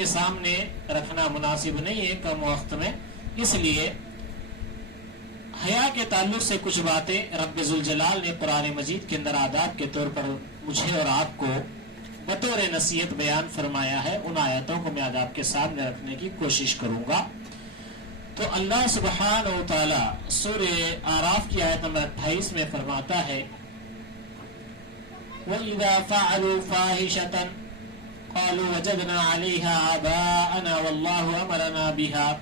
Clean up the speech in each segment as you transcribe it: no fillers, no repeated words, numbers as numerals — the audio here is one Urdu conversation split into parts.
کے سامنے رکھنا مناسب نہیں ہے کم وقت میں، اس لیے حیا کے تعلق سے کچھ باتیں رب ذوالجلال نے قرآن مجید کے اندر آداب کے طور پر مجھے اور آپ کو بطور نصیحت بیان فرمایا ہے، ان آیتوں کو میں آج آپ کے سامنے رکھنے کی کوشش کروں گا۔ تو اللہ سبحانہ و تعالی سورہ اعراف کی آیت نمبر 28 میں فرماتا ہے وَإِذَا فَعَلُوا فَاحِشَةً قَالُوا وَجَدْنَا عَلَيْهَا آبَاءَنَا وَاللَّهُ أَمَرَنَا بِهَا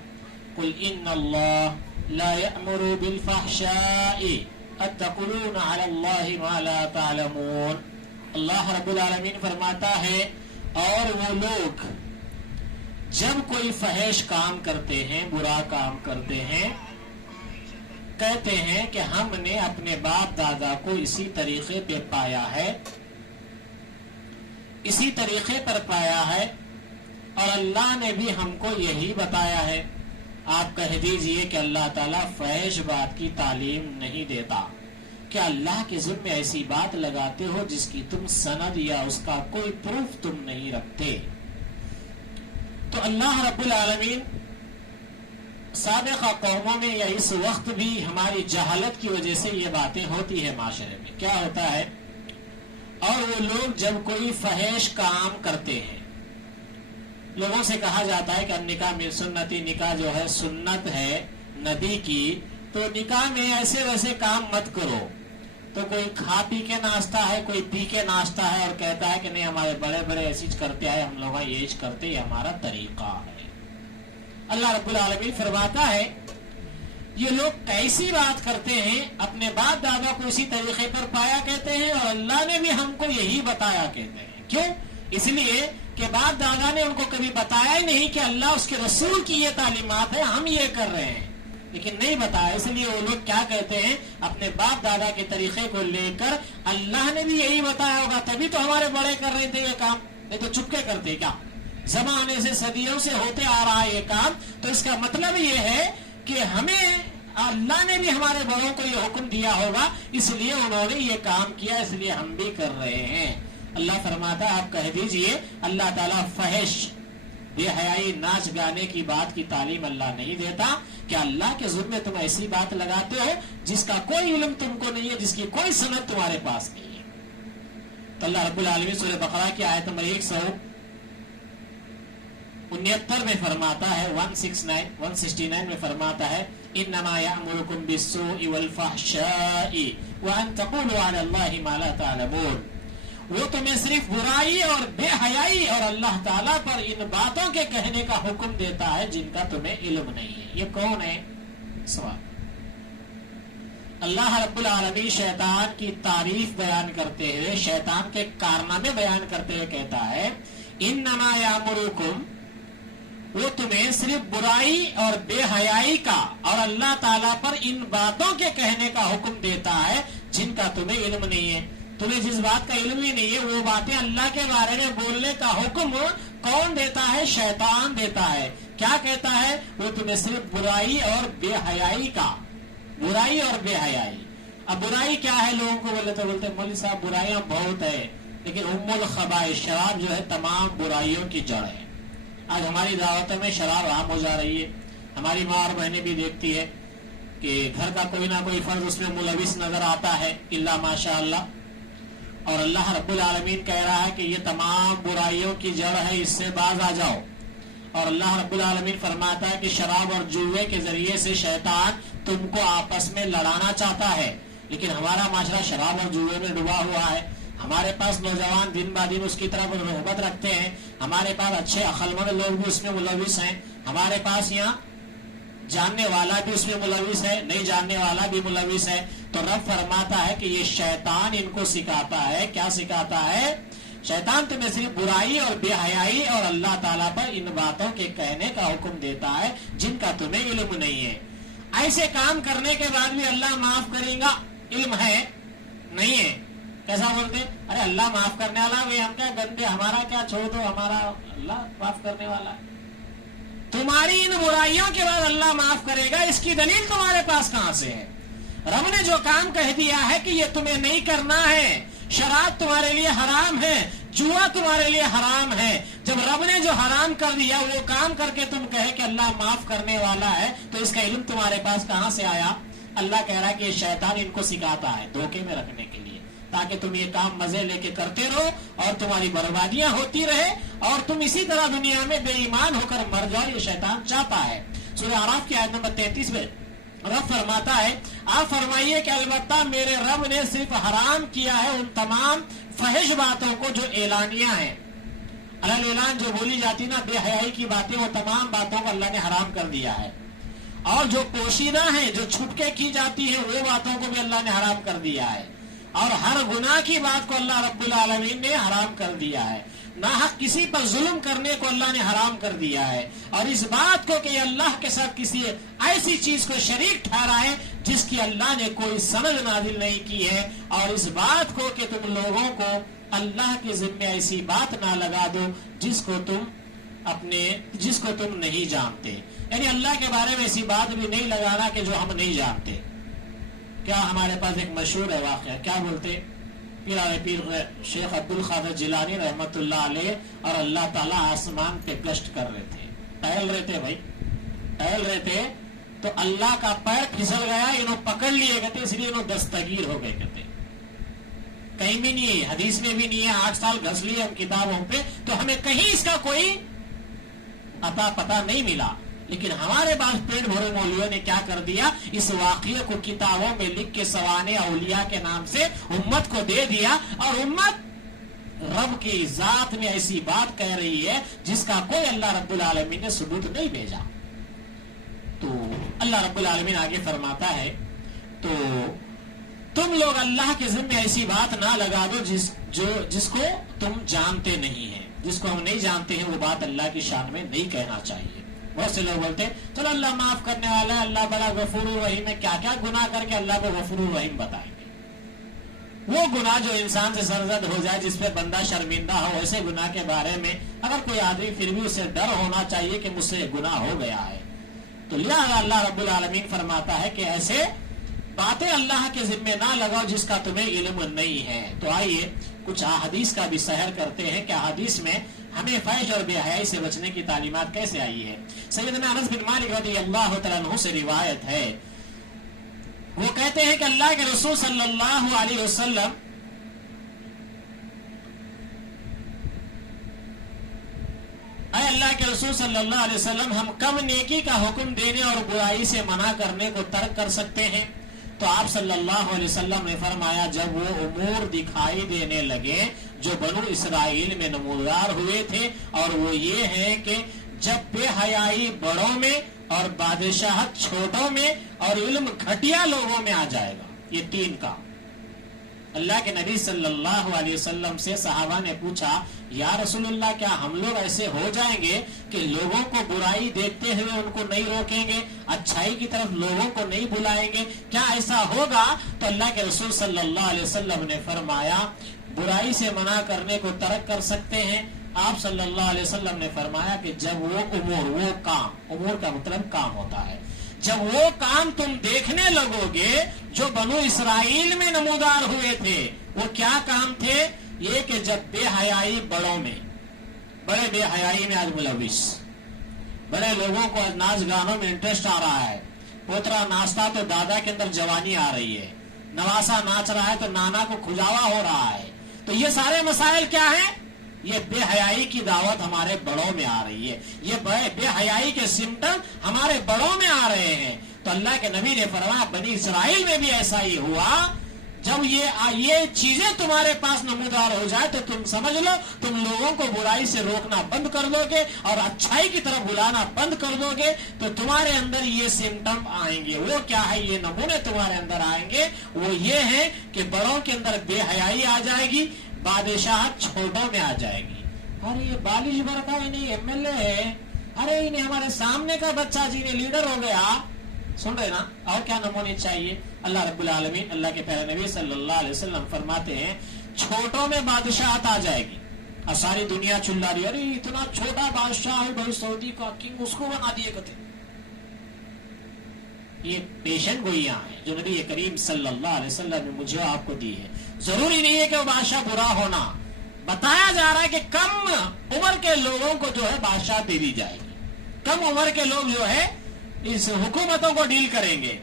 قُلْ إِنَّ اللَّهَ لَا يَأْمُرُ بِالْفَحْشَاءِ أَتَقُولُونَ عَلَى اللَّهِ مَا لَا تَعْلَمُونَ۔ اللہ رب العالمین فرماتا ہے اور وہ لوگ جب کوئی فحش کام کرتے ہیں، برا کام کرتے ہیں، کہتے ہیں کہ ہم نے اپنے باپ دادا کو اسی طریقے پہ پایا ہے، اسی طریقے پر پایا ہے اور اللہ نے بھی ہم کو یہی بتایا ہے۔ آپ کہہ دیجئے کہ اللہ تعالیٰ فحش بات کی تعلیم نہیں دیتا، کہ اللہ کے ذمہ ایسی بات لگاتے ہو جس کی تم سند یا اس کا کوئی پروف تم نہیں رکھتے۔ تو اللہ رب العالمین سابقہ قوموں میں یا اس وقت بھی ہماری جہالت کی وجہ سے یہ باتیں ہوتی ہے معاشرے میں۔ کیا ہوتا ہے؟ اور وہ لوگ جب کوئی فحش کام کرتے ہیں، لوگوں سے کہا جاتا ہے کہ نکاح میں سنتی، نکاح جو ہے سنت ہے نبی کی، تو نکاح میں ایسے ویسے کام مت کرو۔ تو کوئی کھا پی کے ناچتا ہے، کوئی پی کے ناچتا ہے اور کہتا ہے کہ نہیں ہمارے بڑے بڑے ایسی کرتے ہیں، ہم لوگ یہ کرتے، یہ ہمارا طریقہ ہے۔ اللہ رب العالمین فرماتا ہے یہ لوگ کیسی بات کرتے ہیں، اپنے باپ دادا کو اسی طریقے پر پایا کہتے ہیں اور اللہ نے بھی ہم کو یہی بتایا کہتے ہیں۔ کیوں؟ اس لیے کہ باپ دادا نے ان کو کبھی بتایا ہی نہیں کہ اللہ اس کے رسول کی یہ تعلیمات ہے، ہم یہ کر رہے ہیں، لیکن نہیں بتایا۔ اس لیے وہ لوگ کیا کہتے ہیں، اپنے باپ دادا کے طریقے کو لے کر اللہ نے بھی یہی بتایا ہوگا تبھی تو ہمارے بڑے کر رہے تھے یہ کام، نہیں تو چپکے کرتے کیا؟ زمانے سے صدیوں سے ہوتے آ رہا ہے یہ کام، تو اس کا مطلب یہ ہے کہ ہمیں اللہ نے بھی ہمارے بڑوں کو یہ حکم دیا ہوگا، اس لیے انہوں نے یہ کام کیا، اس لیے ہم بھی کر رہے ہیں۔ اللہ فرماتا ہے آپ کہہ دیجئے اللہ تعالیٰ فحش، بے حیائی، ناچ گانے کی بات کی تعلیم اللہ نہیں دیتا، کہ اللہ کے ذمے تم ایسی بات لگاتے ہو جس کا کوئی علم تم کو نہیں ہے، جس کی کوئی سند تمہارے پاس نہیں ہے۔ تو اللہ رب العالمین سورہ بقرہ کی آیت نمبر 169 میں فرماتا ہے، 169 میں فرماتا ہے انما یأمرکم بالسوء والفحشاء وان تقولوا علی اللہ ما لا تعلمون۔ وہ تمہیں صرف برائی اور بے حیائی اور اللہ تعالیٰ پر ان باتوں کے کہنے کا حکم دیتا ہے جن کا تمہیں علم نہیں ہے۔ یہ کون ہے؟ سوال۔ اللہ رب العالمین شیطان کی تعریف بیان کرتے ہوئے، شیطان کے کارنامے بیان کرتے ہوئے کہتا ہے انما یامرکم، وہ تمہیں صرف برائی اور بے حیائی کا اور اللہ تعالیٰ پر ان باتوں کے کہنے کا حکم دیتا ہے جن کا تمہیں علم نہیں ہے۔ تمہیں جس بات کا علم ہی نہیں ہے وہ باتیں اللہ کے بارے میں بولنے کا حکم کون دیتا ہے؟ شیطان دیتا ہے۔ کیا کہتا ہے؟ وہ تمہیں صرف برائی اور بے حیائی کا، برائی اور بے حیائی۔ اب برائی کیا ہے؟ لوگوں کو بولتے مولوی صاحب برائیاں بہت ہے، لیکن ام الخبائث شراب جو ہے تمام برائیوں کی جڑ ہے۔ آج ہماری دعوتوں میں شراب عام ہو جا رہی ہے، ہماری ماں اور بہنیں بھی دیکھتی ہے کہ گھر کا کوئی نہ کوئی فرد اس میں ملوث نظر آتا ہے، الا ماشاء اللہ۔ اور اللہ رب العالمین کہہ رہا ہے کہ یہ تمام برائیوں کی جڑ ہے، اس سے باز آ جاؤ۔ اور اللہ رب العالمین فرماتا ہے کہ شراب اور جوے کے ذریعے سے شیطان تم کو آپس میں لڑانا چاہتا ہے، لیکن ہمارا معاشرہ شراب اور جوے میں ڈوبا ہوا ہے۔ ہمارے پاس نوجوان دن بہ دن اس کی طرف رغبت رکھتے ہیں، ہمارے پاس اچھے عقلمند لوگ بھی اس میں ملوث ہیں، ہمارے پاس یہاں جاننے والا بھی اس میں ملوث ہے، نہیں جاننے والا بھی ملوث ہے۔ تو رب فرماتا ہے کہ یہ شیطان ان کو سکھاتا ہے۔ کیا سکھاتا ہے؟ شیطان تمہیں صرف برائی اور بے حیائی اور اللہ تعالیٰ پر ان باتوں کے کہنے کا حکم دیتا ہے جن کا تمہیں علم نہیں ہے۔ ایسے کام کرنے کے بعد بھی اللہ معاف کرے گا، علم ہے نہیں ہے؟ کیسا بولتے؟ ارے اللہ معاف کرنے والا، ہم کیا گندے، ہمارا کیا، چھوڑ دو، ہمارا اللہ معاف کرنے والا ہے۔ تمہاری ان برائیوں کے بعد اللہ معاف کرے گا، اس کی دلیل تمہارے پاس کہاں سے ہے؟ رب نے جو کام کہہ دیا ہے کہ یہ تمہیں نہیں کرنا ہے، شراب تمہارے لیے حرام ہے، جوا تمہارے لیے حرام ہے. جب رب نے جو حرام کر دیا وہ کام کر کے تم کہے کہ اللہ معاف کرنے والا ہے, تو اس کا علم تمہارے پاس کہاں سے آیا؟ اللہ کہہ رہا ہے کہ یہ شیطان ان کو سکھاتا ہے دھوکے میں رکھنے کے لیے, تاکہ تم یہ کام مزے لے کے کرتے رہو اور تمہاری بربادیاں ہوتی رہے اور تم اسی طرح دنیا میں بے ایمان ہو کر مر جاؤ. یہ شیطان چاہتا ہے. سورہ اعراف کی آیت نمبر 33 میں رب فرماتا ہے, آپ فرمائیے کہ البتہ میرے رب نے صرف حرام کیا ہے ان تمام فحش باتوں کو جو اعلانیہ ہیں. اعلان جو بولی جاتی نا بے حیائی کی باتیں, وہ تمام باتوں کو اللہ نے حرام کر دیا ہے. اور جو پوشیدہ ہیں جو چھپ کے کی جاتی ہیں وہ باتوں کو بھی اللہ نے حرام کر دیا ہے. اور ہر گناہ کی بات کو اللہ رب العالمین نے حرام کر دیا ہے. ناحق کسی پر ظلم کرنے کو اللہ نے حرام کر دیا ہے. اور اس بات کو کہ اللہ کے ساتھ کسی ایسی چیز کو شریک ٹھہرائے جس کی اللہ نے کوئی سند نازل نہیں کی ہے. اور اس بات کو کہ تم لوگوں کو اللہ کے ذمہ ایسی بات نہ لگا دو جس کو تم نہیں جانتے. یعنی اللہ کے بارے میں ایسی بات بھی نہیں لگانا کہ جو ہم نہیں جانتے. کیا ہمارے پاس ایک مشہور ہے واقعہ, کیا بولتے, پیر شیخ عبد القادر جیلانی رحمت اللہ علیہ اور اللہ تعالیٰ آسمان پہ گشت کر رہے تھے, ٹہل رہے تھے تو اللہ کا پیر پھسل گیا, انہوں پکڑ لیے کہتے, اس لیے انہوں دستگیر ہو گئے کہتے. کہیں بھی نہیں ہے, حدیث میں بھی نہیں ہے. 8 سال گھس لیے ہم کتابوں پہ تو ہمیں کہیں اس کا کوئی پتہ نہیں ملا. لیکن ہمارے پاس پیٹ بھرے مولویوں نے کیا کر دیا, اس واقعے کو کتابوں میں لکھ کے سوانے اولیاء کے نام سے امت کو دے دیا. اور امت رب کی ذات میں ایسی بات کہہ رہی ہے جس کا کوئی اللہ رب العالمین نے ثبوت نہیں بھیجا. تو اللہ رب العالمین آگے فرماتا ہے, تو تم لوگ اللہ کے ذمہ ایسی بات نہ لگا دو جس کو تم جانتے نہیں ہیں. جس کو ہم نہیں جانتے ہیں وہ بات اللہ کی شان میں نہیں کہنا چاہیے. بہت سے لوگ بولتے چلو اللہ معاف کرنے والا ہے, اللہ بڑا غفور الرحیم ہے, کیا کیا گناہ کر کے اللہ کو غفور الرحیم بتائیں گے. وہ گناہ جو انسان سے سرزد ہو جائے, جس پہ بندہ شرمندہ ہو, ایسے گناہ کے بارے میں اگر کوئی آدمی پھر بھی اسے ڈر ہونا چاہیے کہ مجھ سے گناہ ہو گیا ہے, تو لہذا اللہ رب العالمین فرماتا ہے کہ ایسے باتیں اللہ کے ذمہ نہ لگاؤ جس کا تمہیں علم نہیں ہے. تو آئیے کچھ احادیث کا بھی سحر کرتے ہیں کہ احادیث میں ہمیں فحش اور بے حیائی سے بچنے کی تعلیمات کیسے آئی ہے. سیدنا انس بن مالک رضی اللہ تعالیٰ عنہ سے روایت ہے, وہ کہتے ہیں کہ اللہ کے رسول صلی اللہ علیہ وسلم اے اللہ کے رسول صلی اللہ علیہ وسلم, ہم کم نیکی کا حکم دینے اور برائی سے منع کرنے کو ترک کر سکتے ہیں. تو آپ صلی اللہ علیہ وسلم نے فرمایا, جب وہ امور دکھائی دینے لگے جو بنو اسرائیل میں نمودار ہوئے تھے, اور وہ یہ ہے کہ جب بے حیائی بڑوں میں اور بادشاہت چھوٹوں میں اور علم گھٹیا لوگوں میں آ جائے گا. یہ 3 کا. اللہ کے نبی صلی اللہ علیہ وسلم سے صحابہ نے پوچھا, یا رسول اللہ کیا ہم لوگ ایسے ہو جائیں گے کہ لوگوں کو برائی دیکھتے ہوئے ان کو نہیں روکیں گے, اچھائی کی طرف لوگوں کو نہیں بلائیں گے, کیا ایسا ہوگا؟ تو اللہ کے رسول صلی اللہ علیہ وسلم نے فرمایا, برائی سے منع کرنے کو ترک کر سکتے ہیں. آپ صلی اللہ علیہ وسلم نے فرمایا کہ جب وہ امور کا مطلب کام ہوتا ہے, جب وہ کام تم دیکھنے لگو گے جو بنو اسرائیل میں نمودار ہوئے تھے. وہ کیا کام تھے؟ یہ کہ جب بے حیائی بڑوں میں, بڑے بے حیائی میں آج ملوث, بڑے لوگوں کو آج ناچ گانوں میں انٹرسٹ آ رہا ہے, پوترا ناچتا تو دادا کے اندر جوانی آ رہی ہے, نواسا ناچ رہا ہے تو نانا کو کھجاوا ہو رہا ہے. تو یہ سارے مسائل کیا ہیں؟ یہ بے حیائی کی دعوت ہمارے بڑوں میں آ رہی ہے, یہ بے حیائی کے سمٹم ہمارے بڑوں میں آ رہے ہیں. تو اللہ کے نبی نے فرمایا بنی اسرائیل میں بھی ایسا ہی ہوا. جب یہ چیزیں تمہارے پاس نمودار ہو جائے تو تم سمجھ لو تم لوگوں کو برائی سے روکنا بند کر دو گے اور اچھائی کی طرف بلانا بند کر دو گے, تو تمہارے اندر یہ سمٹم آئیں گے. وہ کیا ہے؟ یہ نمونے تمہارے اندر آئیں گے. وہ یہ ہے کہ بڑوں کے اندر بے حیائی آ جائے گی, بادشاہت چھوٹوں میں آ جائے گی. ارے یہ بالش برکا نہیں MLA ہے, ارے انہیں ہمارے سامنے کا بچہ جی نے لیڈر ہو گیا. سن رہے نا؟ اور کیا نمونے چاہیے؟ اللہ رب العالمین, اللہ کے پیارے نبی صلی اللہ علیہ وسلم فرماتے ہیں چھوٹوں میں بادشاہت آ جائے گی. اور ساری دنیا چلا رہی, ارے اتنا چھوٹا بادشاہ ہے بھائی, سعودی کا کنگ, اس کو بنا دیے کہتے. یہ پیشن گوئیاں ہیں جو نبی کریم صلی اللہ علیہ وسلم نے مجھے آپ کو دی ہے. ضروری نہیں ہے کہ وہ بادشاہ برا ہونا, بتایا جا رہا ہے کہ کم عمر کے لوگوں کو جو ہے بادشاہ دے دی جائے گی، کم عمر کے لوگ جو ہے اس حکومتوں کو ڈیل کریں گے۔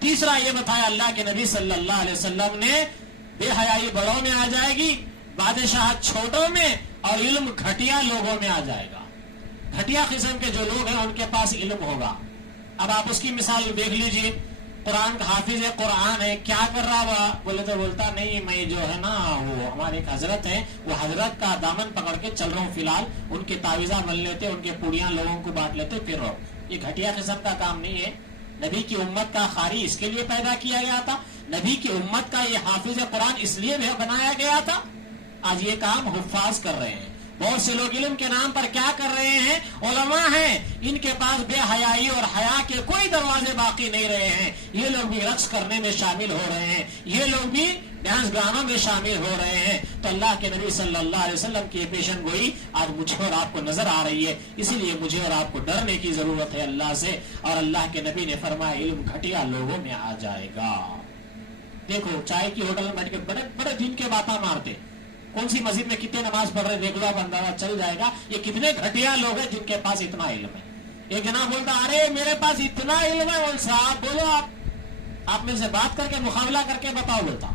تیسرا یہ بتایا اللہ کے نبی صلی اللہ علیہ وسلم نے بے حیائی بڑوں میں آ جائے گی، بادشاہت چھوٹوں میں، اور علم گھٹیا لوگوں میں آ جائے گا۔ گھٹیا قسم کے جو لوگ ہیں ان کے پاس علم ہوگا۔ اب آپ اس کی مثال دیکھ لیجئے، قرآن کا حافظ ہے، قرآن ہے، کیا کر رہا ہوا؟ بولے تو بولتا نہیں میں جو ہے نا وہ ہمارے ایک حضرت ہیں، وہ حضرت کا دامن پکڑ کے چل رہا ہوں، فی الحال ان کے تعویذہ بن لیتے، ان کے پوڑیاں لوگوں کو بانٹ لیتے پھر رہو۔ یہ گھٹیا قسم کا کام نہیں ہے۔ نبی کی امت کا خاری اس کے لیے پیدا کیا گیا تھا، نبی کی امت کا یہ حافظ قرآن اس لیے بھی بنایا گیا تھا۔ آج یہ کام حفاظ کر رہے ہیں۔ بہت سے لوگ علم کے نام پر کیا کر رہے ہیں؟ علماء ہیں، ان کے پاس بے حیائی اور حیا کے کوئی دروازے باقی نہیں رہے ہیں۔ یہ لوگ بھی رقص کرنے میں شامل ہو رہے ہیں، یہ لوگ بھی ڈانس گانوں میں شامل ہو رہے ہیں۔ تو اللہ کے نبی صلی اللہ علیہ وسلم کی پیشن گوئی آج مجھے اور آپ کو نظر آ رہی ہے، اسی لیے مجھے اور آپ کو ڈرنے کی ضرورت ہے اللہ سے۔ اور اللہ کے نبی نے فرمایا علم گھٹیا لوگوں میں آ جائے گا۔ دیکھو چائے کی ہوٹل میں بیٹھ کے بڑے بڑے دن کے باتیں مارتے، کون سی مسجد میں کتنے نماز پڑھ رہے دیکھ لو، اب اندازہ چل جائے گا یہ کتنے گھٹیا لوگ ہیں جن کے پاس اتنا علم ہے۔ ایک جناب بولتا ارے میرے پاس اتنا علم ہے، بول صاحب بولو آپ میں سے بات کر کے مقابلہ کر کے بتاؤ بولتا۔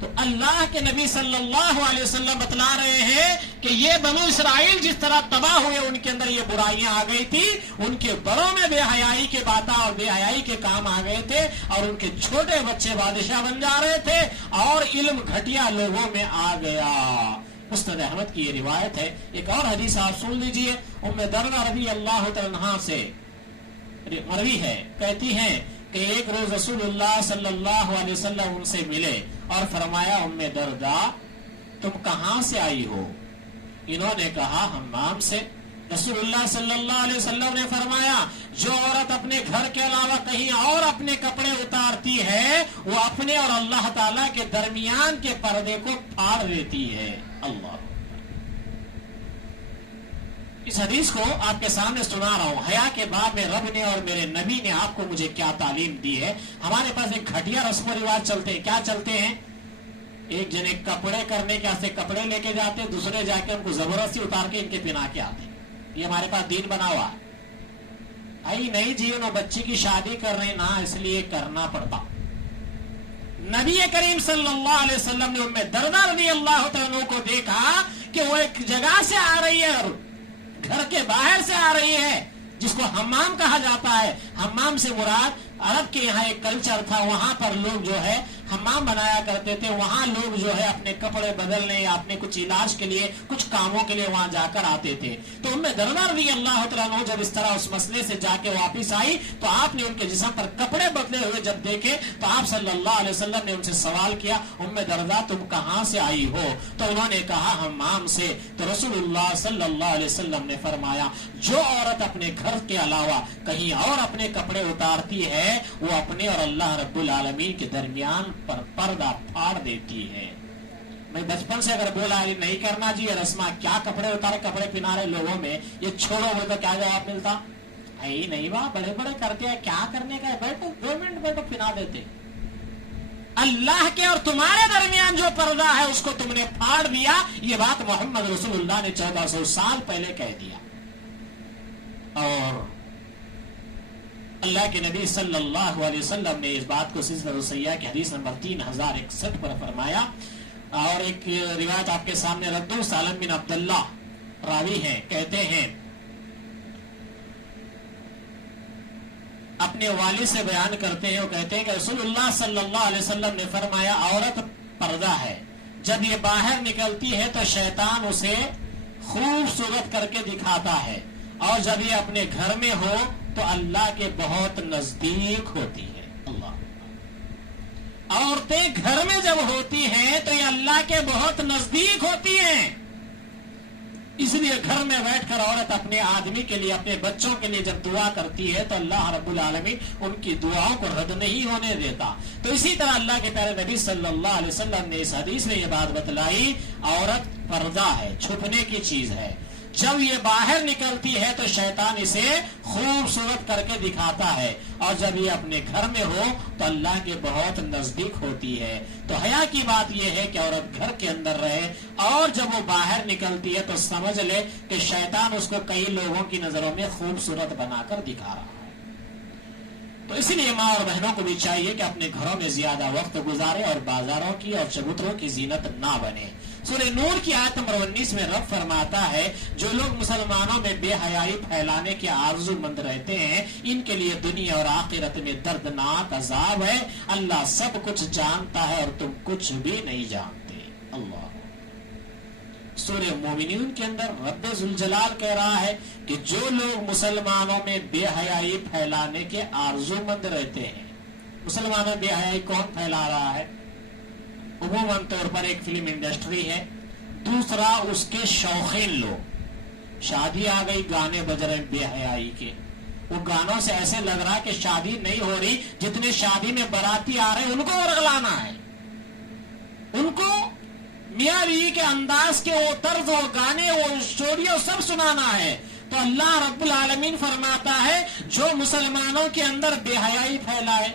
تو اللہ کے نبی صلی اللہ علیہ وسلم بتلا رہے ہیں کہ یہ بنو اسرائیل جس طرح تباہ ہوئے، ان کے اندر یہ برائیاں آ گئی تھی، ان کے بڑوں میں بے حیائی کے باتیں اور بے حیائی کے کام آ گئے تھے، اور ان کے چھوٹے بچے بادشاہ بن جا رہے تھے، اور علم گھٹیا لوگوں میں آ گیا۔ مسند احمد کی یہ روایت ہے۔ ایک اور حدیث آپ سن لیجئے، ام دردہ رضی اللہ تعالی عنہا سے مروی ہے، کہتی ہیں کہ ایک روز رسول اللہ صلی اللہ علیہ وسلم ان سے ملے اور فرمایا ام دردہ تم کہاں سے آئی ہو؟ انہوں نے کہا حمام سے۔ رسول اللہ صلی اللہ علیہ وسلم نے فرمایا جو عورت اپنے گھر کے علاوہ کہیں اور اپنے کپڑے اتارتی ہے وہ اپنے اور اللہ تعالیٰ کے درمیان کے پردے کو پھاڑ دیتی ہے۔ اللہ، اس حدیث کو آپ کے سامنے سنا رہا ہوں۔ حیا کے باب میں رب نے اور میرے نبی نے آپ کو مجھے کیا تعلیم دی ہے۔ ہمارے پاس ایک گھٹیا رسم و رواج چلتے ہیں، کیا چلتے ہیں؟ ایک جنے کپڑے کرنے کے واسطے کپڑے لے کے جاتے، دوسرے جا کے ان کو زبردستی اتار کے ان کے پہنا کے آتے۔ یہ ہمارے پاس دین بنا ہوا ہے۔ بھائی نہیں جی انہوں بچی کی شادی کر رہے نا، اس لیے کرنا پڑتا۔ نبی کریم صلی اللہ علیہ وسلم نے ام دردہ رضی اللہ تعالیٰ کو دیکھا کہ وہ ایک جگہ سے آ رہی ہے اور گھر کے باہر سے آ رہی ہے، جس کو حمام کہا جاتا ہے۔ حمام سے مراد عرب کے یہاں ایک کلچر تھا، وہاں پر لوگ جو ہے حمام بنایا کرتے تھے، وہاں لوگ جو ہے اپنے کپڑے بدلنے یا اپنے کچھ علاج کے لیے کچھ کاموں کے لیے وہاں جا کر آتے تھے۔ تو ام دردہ رضی اللہ تعالیٰ عنہ جب اس طرح اس مسئلے سے جا کے واپس آئی تو آپ نے ان کے جسم پر کپڑے بدلے ہوئے جب دیکھے تو آپ صلی اللہ علیہ وسلم نے ان سے سوال کیا ام دردہ تم کہاں سے آئی ہو؟ تو انہوں نے کہا حمام سے۔ تو رسول اللہ صلی اللہ علیہ وسلم نے فرمایا جو عورت اپنے گھر کے علاوہ کہیں اور اپنے کپڑے اتارتی ہے وہ اپنے اور اللہ رب العالمین کے درمیان پر پردہ پھاڑ دیتی ہے۔ میں بچپن سے اگر بولا یہ نہیں کرنا جی یہ رسمہ، کیا کپڑے اتارے کپڑے پہنا رہے لوگوں میں، یہ چھوڑو بولے تو کیا جواب ملتا؟ نہیں واہ بڑے بڑے کرتے ہیں، کیا کرنے کا ہے، بیٹھو 2 منٹ بیٹھو پہنا دیتے۔ اللہ کے اور تمہارے درمیان جو پردہ ہے اس کو تم نے پھاڑ دیا، یہ بات محمد رسول اللہ نے 1400 سال پہلے کہہ دیا۔ اور اللہ کے نبی صلی اللہ علیہ وسلم نے اس بات کو سلسلہ سیاح کی حدیث نمبر 3061 پر فرمایا۔ اور ایک روایت آپ کے سامنے رکھ دوں، سالم بن عبداللہ راوی ہیں، کہتے ہیں اپنے والد سے بیان کرتے ہیں، وہ کہتے ہیں کہ رسول اللہ صلی اللہ علیہ وسلم نے فرمایا عورت پردہ ہے، جب یہ باہر نکلتی ہے تو شیطان اسے خوبصورت کر کے دکھاتا ہے، اور جب یہ اپنے گھر میں ہو تو اللہ کے بہت نزدیک ہوتی ہے۔ اللہ، عورتیں گھر میں جب ہوتی ہیں تو یہ اللہ کے بہت نزدیک ہوتی ہیں۔ اس لیے گھر میں بیٹھ کر عورت اپنے آدمی کے لیے اپنے بچوں کے لیے جب دعا کرتی ہے تو اللہ رب العالمین ان کی دعاؤں کو رد نہیں ہونے دیتا۔ تو اسی طرح اللہ کے پیارے نبی صلی اللہ علیہ وسلم نے اس حدیث میں یہ بات بتلائی عورت پردہ ہے، چھپنے کی چیز ہے۔ جب یہ باہر نکلتی ہے تو شیطان اسے خوبصورت کر کے دکھاتا ہے، اور جب یہ اپنے گھر میں ہو تو اللہ کے بہت نزدیک ہوتی ہے۔ تو حیا کی بات یہ ہے کہ عورت گھر کے اندر رہے، اور جب وہ باہر نکلتی ہے تو سمجھ لے کہ شیطان اس کو کئی لوگوں کی نظروں میں خوبصورت بنا کر دکھا رہا ہے۔ تو اسی لیے ماں اور بہنوں کو بھی چاہیے کہ اپنے گھروں میں زیادہ وقت گزارے اور بازاروں کی اور چبوتروں کی زینت نہ بنے۔ سورہ نور کی آیت نمبر 19 میں رب فرماتا ہے جو لوگ مسلمانوں میں بے حیائی پھیلانے کے آرزو مند رہتے ہیں ان کے لیے دنیا اور آخرت میں دردناک عذاب ہے، اللہ سب کچھ جانتا ہے اور تم کچھ بھی نہیں جانتے۔ اللہ۔ سورہ مومنون کے اندر رب ذوالجلال کہہ رہا ہے کہ جو لوگ مسلمانوں میں بے حیائی پھیلانے کے آرزو مند رہتے ہیں، مسلمانوں میں بے حیائی کون پھیلا رہا ہے؟ عموماً طور پر ایک فلم انڈسٹری ہے، دوسرا اس کے شوقین لوگ۔ شادی آ گئی، گانے بج رہے بے حیائی کے، وہ گانوں سے ایسے لگ رہا کہ شادی نہیں ہو رہی، جتنے شادی میں باراتی آ رہے ہیں ان کو ورگلانا ہے، ان کو میاں بیوی کے انداز کے وہ طرز، وہ گانے، وہ اسٹوریوں سب سنانا ہے۔ تو اللہ رب العالمین فرماتا ہے جو مسلمانوں کے اندر بے حیائی پھیلائے۔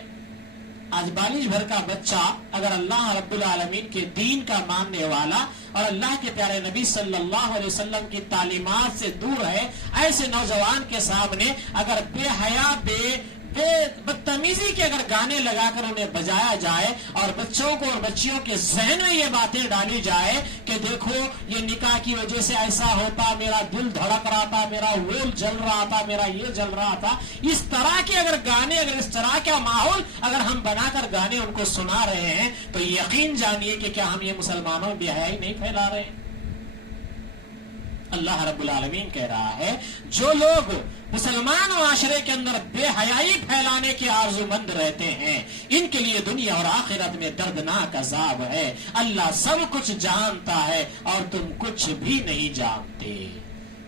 آج بالغ بھر کا بچہ اگر اللہ رب العالمین کے دین کا ماننے والا اور اللہ کے پیارے نبی صلی اللہ علیہ وسلم کی تعلیمات سے دور ہے، ایسے نوجوان کے سامنے اگر بے حیا بے بدتمیزی کے اگر گانے لگا کر انہیں بجایا جائے اور بچوں کو اور بچیوں کے ذہن میں یہ باتیں ڈالی جائے کہ دیکھو یہ نکاح کی وجہ سے ایسا ہوتا، میرا دل دھڑک رہا تھا، میرا وول جل رہا تھا، میرا یہ جل رہا تھا، اس طرح کے اگر گانے، اگر اس طرح کا ماحول اگر ہم بنا کر گانے ان کو سنا رہے ہیں تو یقین جانیے کہ کیا ہم یہ مسلمانوں میں بے حیائی نہیں پھیلا رہے ہیں؟ اللہ رب العالمین کہہ رہا ہے جو لوگ مسلمان معاشرے کے اندر بے حیائی پھیلانے کے آرزو مند رہتے ہیں ان کے لیے دنیا اور آخرت میں دردناک عذاب ہے، اللہ سب کچھ جانتا ہے اور تم کچھ بھی نہیں جانتے۔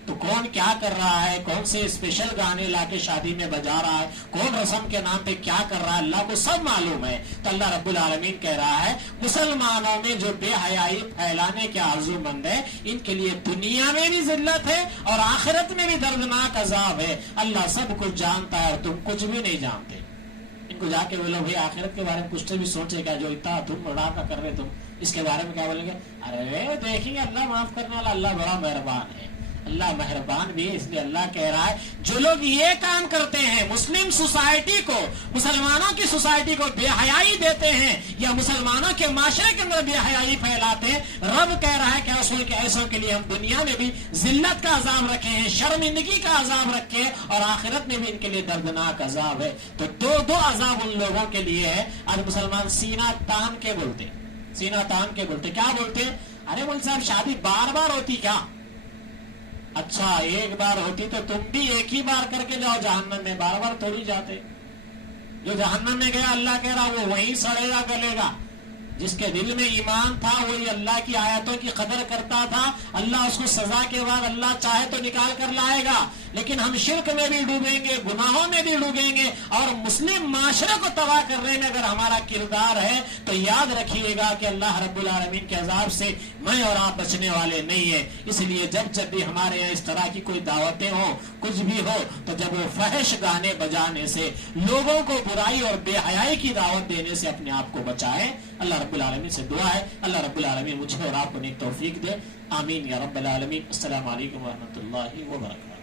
تو کون کیا کر رہا ہے، کون سے اسپیشل گانے لا کے شادی میں بجا رہا ہے، کون رسم کے نام پہ کیا کر رہا ہے، اللہ کو سب معلوم ہے۔ تو اللہ رب العالمین کہہ رہا ہے مسلمانوں میں جو بے حیائی پھیلانے کے آرزو مند ہے ان کے لیے دنیا میں بھی ذلت ہے اور آخرت میں بھی دردناک عذاب ہے، اللہ سب کچھ جانتا ہے اور تم کچھ بھی نہیں جانتے۔ ان کو جا کے بولو بھائی آخرت کے بارے میں کچھ تو بھی سوچے گا، جو اتنا تم اڑا کا کر رہے تم اس کے بارے میں کیا بولیں گے؟ ارے دیکھیں گے اللہ معاف کرنے والا، اللہ بڑا مہربان ہے، اللہ مہربان بھی ہے۔ اس لیے اللہ کہہ رہا ہے جو لوگ یہ کام کرتے ہیں، مسلم سوسائٹی کو، مسلمانوں کی سوسائٹی کو بے حیائی دیتے ہیں یا مسلمانوں کے معاشرے کے اندر بے حیائی پھیلاتے ہیں، رب کہہ رہا ہے کہ اصول کے ایسوں کے لیے ہم دنیا میں بھی ذلت کا عذاب رکھے ہیں، شرمندگی کا عذاب رکھے ہیں اور آخرت میں بھی ان کے لیے دردناک عذاب ہے۔ تو دو عذاب ان لوگوں کے لیے ہے۔ آج مسلمان سینہ تان کے بولتے، سینہ تان کے بولتے، کیا بولتے؟ ارے مول صاحب شادی بار بار ہوتی کیا؟ اچھا ایک بار ہوتی تو تم بھی ایک ہی بار کر کے جاؤ جہنم میں، بار بار تھوڑی جاتے۔ جو جہنم میں گیا اللہ کہہ رہا وہ وہیں سڑے گا گلے گا۔ جس کے دل میں ایمان تھا وہی اللہ کی آیتوں کی قدر کرتا تھا، اللہ اس کو سزا کے بعد اللہ چاہے تو نکال کر لائے گا، لیکن ہم شرک میں بھی ڈوبیں گے، گناہوں میں بھی ڈوبیں گے اور مسلم معاشرے کو تباہ کرنے میں اگر ہمارا کردار ہے تو یاد رکھیے گا کہ اللہ رب العالمین کے عذاب سے میں اور آپ بچنے والے نہیں ہیں۔ اس لیے جب بھی ہمارے یہاں اس طرح کی کوئی دعوتیں ہوں، کچھ بھی ہو، تو جب وہ فحش گانے بجانے سے، لوگوں کو برائی اور بے حیائی کی دعوت دینے سے اپنے آپ کو بچائیں۔ اللہ رب العالمین سے دعا ہے اللہ رب العالمین مجھے اور آپ کو نیک توفیق دے، آمین یا رب العالمین۔ السلام علیکم ورحمۃ اللہ وبرکاتہ۔